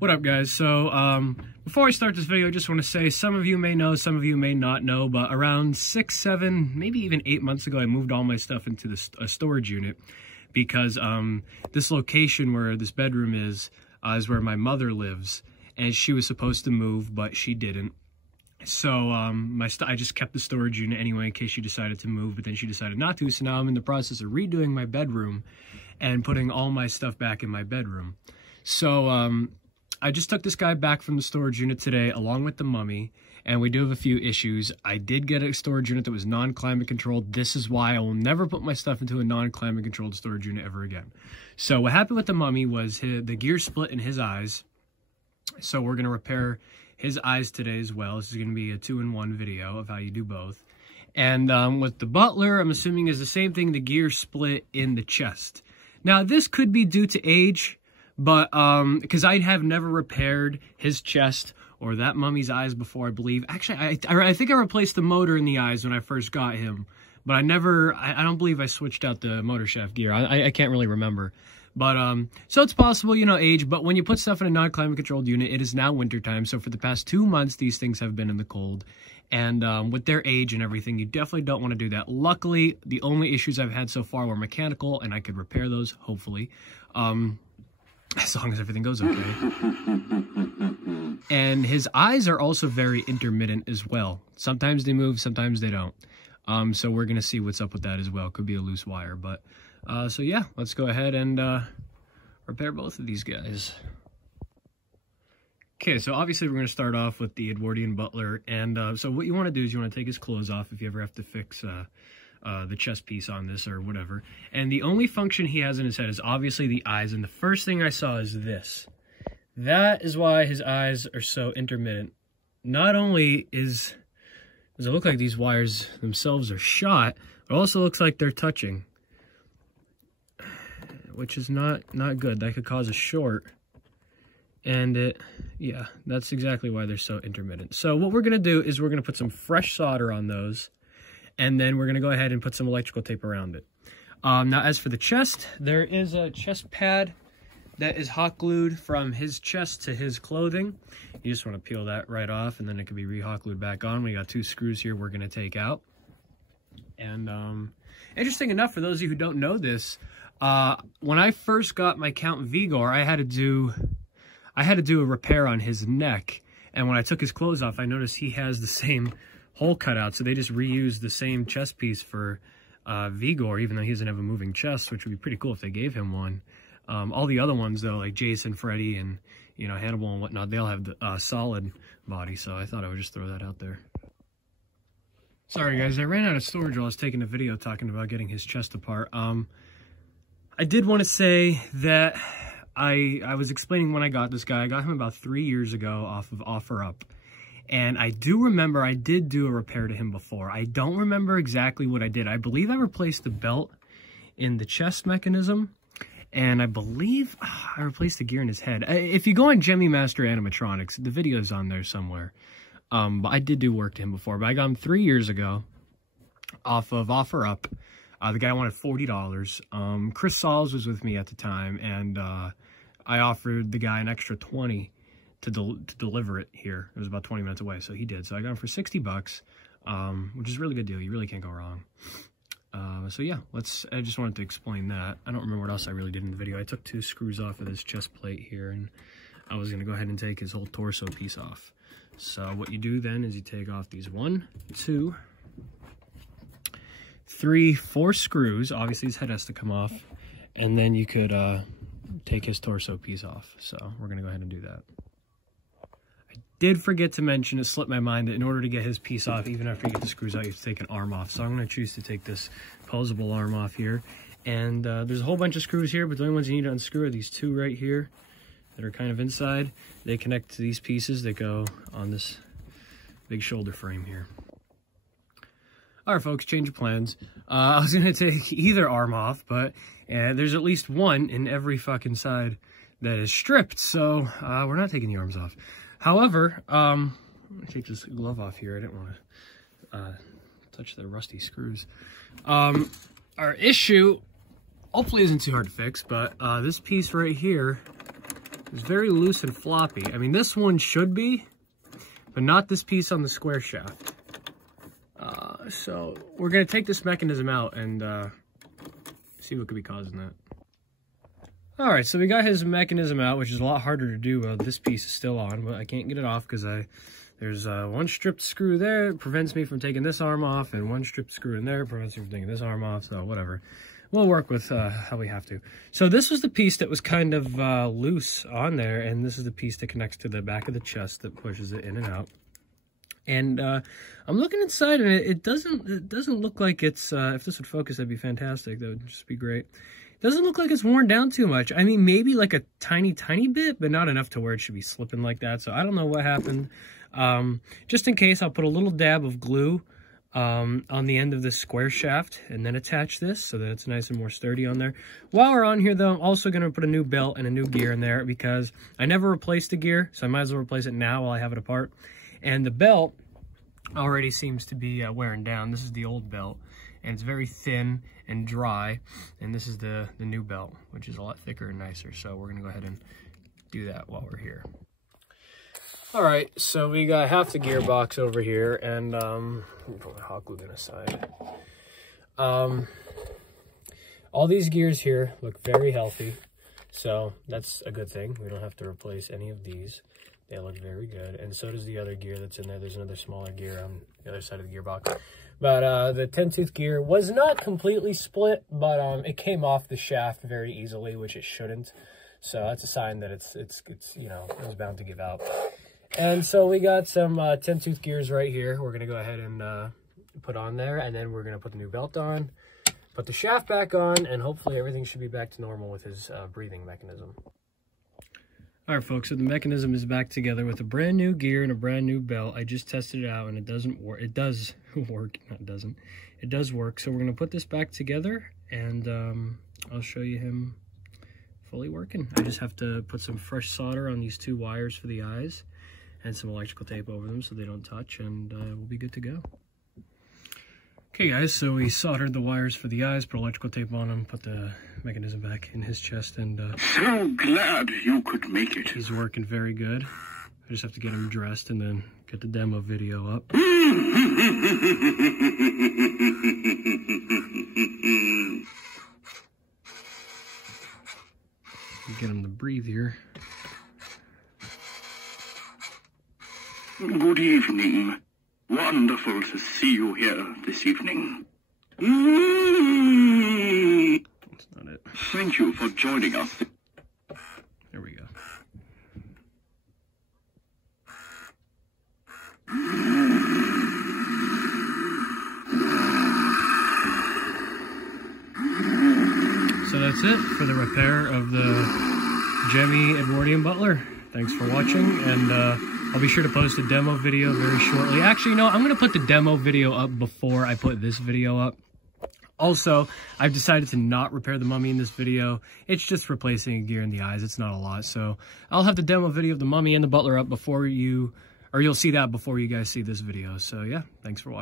What up, guys? So, before I start this video, I just want to say some of you may know, some of you may not know, but around 6, 7, maybe even 8 months ago, I moved all my stuff into a storage unit because this location where this bedroom is where my mother lives, and she was supposed to move, but she didn't. So I just kept the storage unit anyway in case she decided to move, but then she decided not to. So now I'm in the process of redoing my bedroom and putting all my stuff back in my bedroom. So I just took this guy back from the storage unit today along with the mummy, and we do have a few issues. I did get a storage unit that was non-climate controlled. This is why I will never put my stuff into a non-climate controlled storage unit ever again. So what happened with the mummy was the gear split in his eyes. So we're going to repair his eyes today as well. This is going to be a 2-in-1 video of how you do both. And with the butler, I'm assuming is the same thing, the gear split in the chest. Now this could be due to age, but because I have never repaired his chest or that mummy's eyes before, I believe. Actually, I think I replaced the motor in the eyes when I first got him, but I don't believe I switched out the motor shaft gear. I can't really remember. But, so it's possible, you know, age, but when you put stuff in a non-climate controlled unit, it is now wintertime. So for the past 2 months, these things have been in the cold. And with their age and everything, you definitely don't want to do that. Luckily, the only issues I've had so far were mechanical, and I could repair those, hopefully. As long as everything goes okay. And his eyes are also very intermittent as well. Sometimes they move, sometimes they don't. So we're going to see what's up with that as well. Could be a loose wire, but... so yeah, let's go ahead and repair both of these guys. Okay, so obviously we're going to start off with the Edwardian Butler. And so what you want to do is you want to take his clothes off if you ever have to fix... the chest piece on this or whatever. And the only function he has in his head is obviously the eyes. And the first thing I saw is this. That is why his eyes are so intermittent. Not only does it look like these wires themselves are shot, it also looks like they're touching, which is not good. That could cause a short. And yeah, that's exactly why they're so intermittent. So what we're going to do is we're going to put some fresh solder on those. And then we're going to go ahead and put some electrical tape around it. Now, as for the chest, there is a chest pad that is hot glued from his chest to his clothing. You just want to peel that right off, and then it can be re-hot glued back on. We got 2 screws here we're going to take out. And interesting enough, for those of you who don't know this, when I first got my Count Vigor, I had to do a repair on his neck. And when I took his clothes off, I noticed he has the same hole cut out, so they just reused the same chest piece for Vigor, even though he doesn't have a moving chest, which would be pretty cool if they gave him one. All the other ones, though, like Jason, Freddy, and, you know, Hannibal and whatnot, they all have the solid body, so I thought I would just throw that out there. Sorry, guys, I ran out of storage while I was taking a video talking about getting his chest apart. I did want to say that I was explaining when I got this guy. I got him about 3 years ago off of OfferUp. And I do remember I did do a repair to him before. I don't remember exactly what I did. I believe I replaced the belt in the chest mechanism. And I believe I replaced the gear in his head. If you go on Gemmy Master Animatronics, the video's on there somewhere. But I did do work to him before. But I got him 3 years ago off of OfferUp. The guy wanted $40. Chris Sauls was with me at the time. And I offered the guy an extra $20 to deliver it here. It was about 20 minutes away, so he did. So I got him for $60, which is a really good deal. You really can't go wrong. So yeah, I just wanted to explain that. I don't remember what else I really did in the video. I took 2 screws off of this chest plate here, and I was going to go ahead and take his whole torso piece off. So what you do then is you take off these 1, 2, 3, 4 screws. Obviously his head has to come off, and then you could take his torso piece off. So we're going to go ahead and do that. Did forget to mention, it slipped my mind, that in order to get his piece off, even after you get the screws out, you have to take an arm off. So I'm going to choose to take this posable arm off here. And there's a whole bunch of screws here, but the only ones you need to unscrew are these 2 right here that are kind of inside. They connect to these pieces that go on this big shoulder frame here. All right, folks, change of plans. I was going to take either arm off, but there's at least one in every fucking side that is stripped, so we're not taking the arms off. However, let me take this glove off here. I didn't want to touch the rusty screws. Our issue hopefully isn't too hard to fix, but this piece right here It's very loose and floppy. I mean, this one should be, but not this piece on the square shaft. So we're going to take this mechanism out and see what could be causing that. All right, so we got his mechanism out, which is a lot harder to do while this piece is still on, but I can't get it off because there's one stripped screw there. It prevents me from taking this arm off, and one stripped screw in there prevents me from taking this arm off, so whatever. We'll work with how we have to. So this was the piece that was kind of loose on there, and this is the piece that connects to the back of the chest that pushes it in and out. And I'm looking inside, and it doesn't look like it's, if this would focus, that'd be fantastic. That would just be great. It doesn't look like it's worn down too much. I mean, maybe like a tiny bit, but not enough to where it should be slipping like that. So I don't know what happened. Just in case, I'll put a little dab of glue on the end of this square shaft and then attach this so that it's nice and more sturdy on there. While we're on here, though, I'm also going to put a new belt and a new gear in there because I never replaced the gear, so I might as well replace it now while I have it apart. And the belt already seems to be wearing down. This is the old belt, and it's very thin and dry, and this is the new belt, which is a lot thicker and nicer. So we're gonna go ahead and do that while we're here. All right, so we got half the gearbox over here, and put my hot glue gun aside. All these gears here look very healthy, so that's a good thing. We don't have to replace any of these. They look very good, and so does the other gear that's in there. There's another smaller gear on the other side of the gearbox. But the 10-tooth gear was not completely split, but it came off the shaft very easily, which it shouldn't. So that's a sign that it's you know, it was bound to give out. And so we got some 10-tooth gears right here. We're gonna go ahead and put on there, and then we're gonna put the new belt on, put the shaft back on, and hopefully everything should be back to normal with his breathing mechanism. All right, folks, so the mechanism is back together with a brand new gear and a brand new belt. I just tested it out, and it doesn't work. It does work, not doesn't. It does work. So we're going to put this back together, and I'll show you him fully working. I just have to put some fresh solder on these two wires for the eyes and some electrical tape over them so they don't touch, and we'll be good to go. Okay, guys, so we soldered the wires for the eyes, put electrical tape on them, put the mechanism back in his chest, and so glad you could make it. He's working very good. I just have to get him dressed and then get the demo video up. Get him to breathe here. Good evening. Wonderful to see you here this evening. That's not it. Thank you for joining us. There we go. So that's it for the repair of the Gemmy Edwardian Butler. Thanks for watching, and I'll be sure to post a demo video very shortly. Actually, no, I'm going to put the demo video up before I put this video up. Also, I've decided to not repair the mummy in this video. It's just replacing a gear in the eyes. It's not a lot. So I'll have the demo video of the mummy and the butler up before you'll see that before you guys see this video. So yeah, thanks for watching.